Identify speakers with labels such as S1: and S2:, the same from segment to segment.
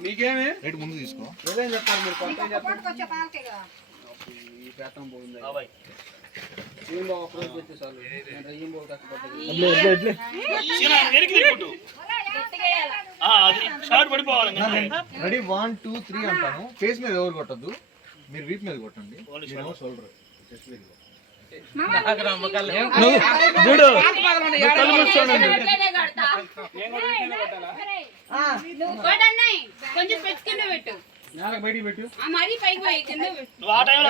S1: మీకేమి
S2: రేటు ముందు తీసుకో
S1: చెప్తారు మీరు కొత్త ఏం చెప్తారు ఈ పోయింది ఏం
S2: రెడీ వన్ టూ త్రీ అంటాను. ఫేస్ మీద ఎవరు కొట్టద్దు. మీరు వీప్ మీద కొట్టండి. షోల్డర్
S3: కొంచెం పెట్టి కింద పెట్టు
S1: నేలకు బయటికి పెట్టు.
S3: ఆ మరీ పైకి పోయి కింద పెట్టు గోడని
S2: అన్న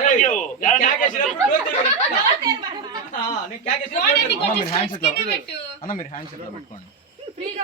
S3: కొంచెం
S2: మీరు హ్యాండ్స్
S3: స్టెప్స్
S2: ఎట్లా
S3: కింద పెట్టు
S2: అన్న మీరు హ్యాండ్స్ ఎట్లా పెట్టుకోండి.
S3: ఫ్రీగా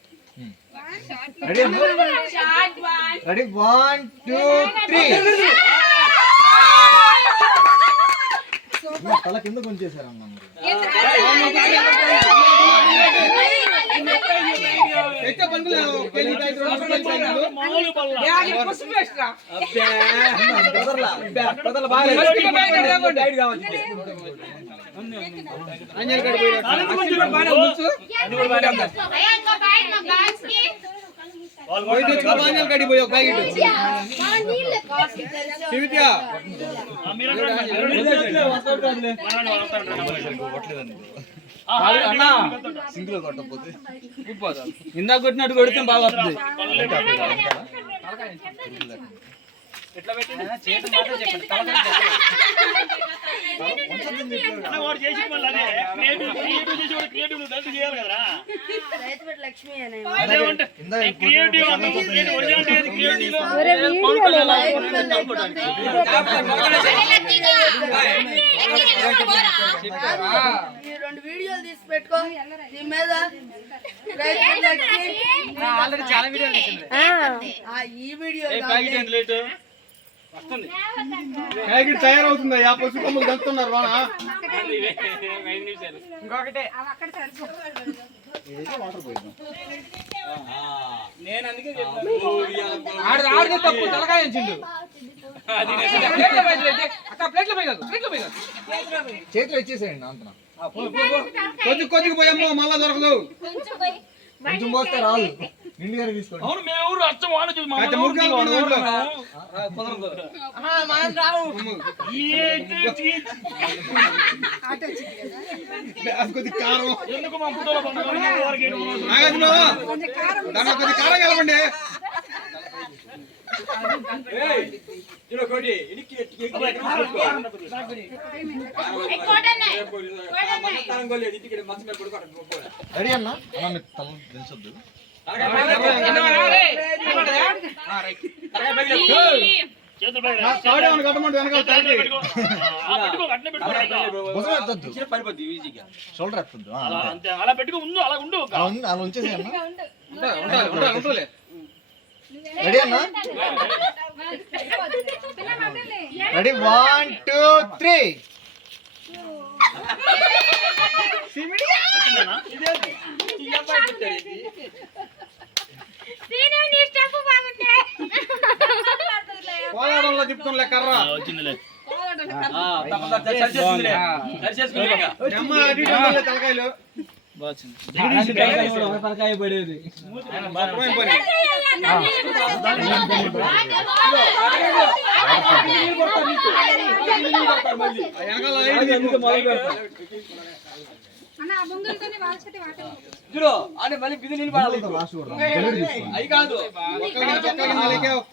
S2: రెడీ
S3: వన్
S2: టూ త్రీ తల కింద కొంచేసారమ్మా
S1: ఎక్క పంతులు పెళ్ళి కాయలు రెండు పెళ్ళి కాయలు. అబ్బే. అబ్బే, కుదరలా, బాగాలేదు. డైట్ కావాలి. అంజలి కాడికి పోయిరా. అచ్చి కూడా బాగానే ఉంచు.
S3: అయ్యా ఇంకో బ్యాగ్ మా బ్యాగ్స్కి
S1: పోయి తెచ్చుకో, అంజలి కాడికి పోయి ఒక ప్యాకెట్. శివిత్య.
S2: సింగిల్ కొట్టకపోతే.
S4: ఇందాక కొట్టినట్టు కొడితే బాగా వస్తుంది?
S5: ఈ రెండు వీడియోలు తీసి పెట్టుకో. దీని మీద ఈ వీడియో
S1: ప్యాకెట్ తయారవుతుంది? ఆ పసుపు కొమ్మలు దంచుతున్నారు వాన. తప్పు. తలకాయ ఎంచిండు. ప్లేట్లో పోయి అయితే, అక్క ప్లేట్లో పోయి కాదు, ప్లేట్లో పోయి కాదు.
S2: చేతిలో ఇచ్చేసేయండి అంతన.
S1: కొద్ది కొద్దిగా పోయమ్మో మళ్ళా దొరకదు.
S2: కొంచెం పోస్తే రాదు నిండుగానే తీసుకోండి.
S4: అవును మేము ఊరు అచ్చం వాడు చూసి
S1: కొద్ది కారం.
S4: ఎందుకు మా ఫోటోలో పండుగ?
S1: కొద్ది కారం కలపండి.
S2: రెడీ అన్న అన్న మీరు తల దించొద్దు షోల్డర్ ఎత్తద్దు
S4: అలా పెట్టుకో అలా ఉండు
S2: అలా ఉంచేసి అన్న
S1: ఉంటా, ఉంటా, ఉంటా, ఉంటాలే.
S2: రెడీ అన్న? రెడీ వన్ టూ త్రీ
S1: కోలారంలో తిప్పుతుందిలే కర్ర.
S4: వచ్చిందిలే.
S1: తలకాయలు?
S3: అన్న
S1: చూడు మళ్ళీ బిజీ నీళ్ళు పడాలి అవి కాదు.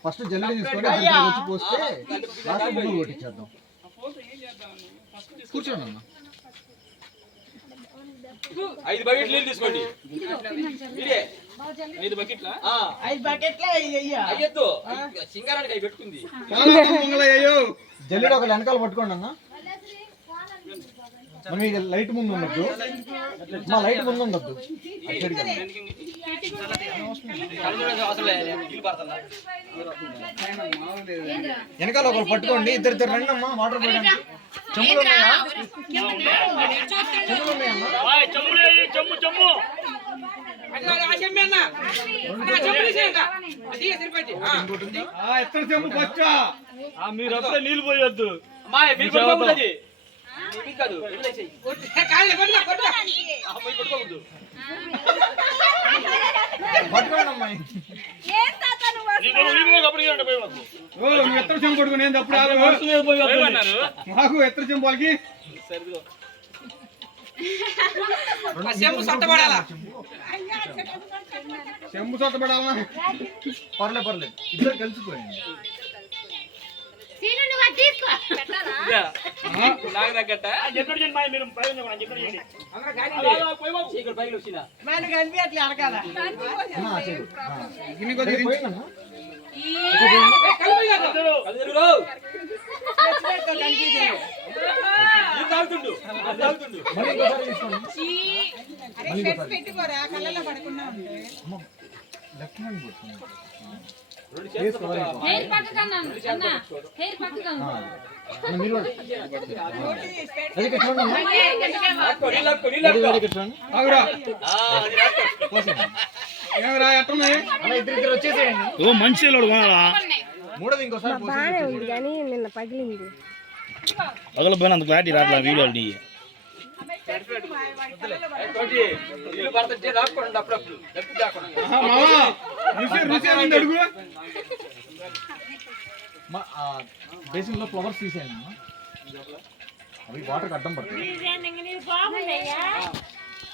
S2: ఫస్ట్ జల్లెడ తీసుకొని వచ్చి పోస్తే లాస్ట్ ముందు కొట్టించేద్దాం. కూర్చోండి అన్న.
S1: ఐదు బకెట్ నీళ్ళు తీసుకోండి. ఇదే.
S4: ఐదు బకెట్లా?
S1: ఆ, అయ్యొద్దు. సింగారానికి అవి పెట్టుకుంది.
S2: జల్లెడ ఒక వెనకాల పట్టుకోండి అన్న. మనం ఇక లైట్ ముందు ఉండద్దు. మా లైట్ ముందు ఉండద్దు. వెనకాల ఒకరు పట్టుకోండి ఇద్దరు ఇద్దరు రండి అమ్మా వాటర్ పోయడానికి.
S4: మీరు అప్పుడే నీళ్ళు పోయొద్దు.
S2: పట్టుకోండి అమ్మా
S4: నీకు నీళ్ళు అప్పటికే ఉండే పోయి మాకు
S6: ఎత్తర చెంపు కొడుకుని ఏంది అప్పుడు ఆగు.
S4: పోయమన్నారు
S6: మాకు ఎత్తర చెంపు వాళ్ళకి?
S1: చెంబు సొట్టబడాలా
S6: చెంపు సొట్టబడాలా
S2: పర్లే పర్లేదు ఇద్దరు కలిసిపోయండి
S1: నాకు తగ్గట్ట.
S4: చెప్పాడు చేయండి బాయ్ మీరు పైన ఉండండి, చెప్పాడు చేయండి
S1: ఇక్కడ పైకి వచ్చిన
S2: అమ్మా, ఆ సైడ్. ఆ.
S6: గిన్నె
S2: సైడ్
S6: కొద్దిగా
S2: పోయిందమ్మా
S4: అందరూ
S1: కళ్ళు తెరువు. నీళ్ళు తాగుతుండు అది తాగుతుండు
S2: మళ్ళీ ఇంకోసారి తీసుకోండి మళ్ళీ ఇంకోసారి అమ్మ, లెఫ్ట్ హ్యాండ్.
S3: హెయిర్ అన్నాను అన్న హెయిర్
S2: అన్న, మీరు
S4: ఓ మంచి
S2: మూడోది ఇంకోసారి పోసేయండి.
S7: బాగానే ఉంది కానీ నిన్న పగిలింది.
S4: పగలపోయినంత క్లారిటీ రాట్లా వీడియోలు
S2: బేసిన్లో ఫ్లవర్స్ తీసేయండి. అవి వాటర్కి అడ్డం పడుతుంది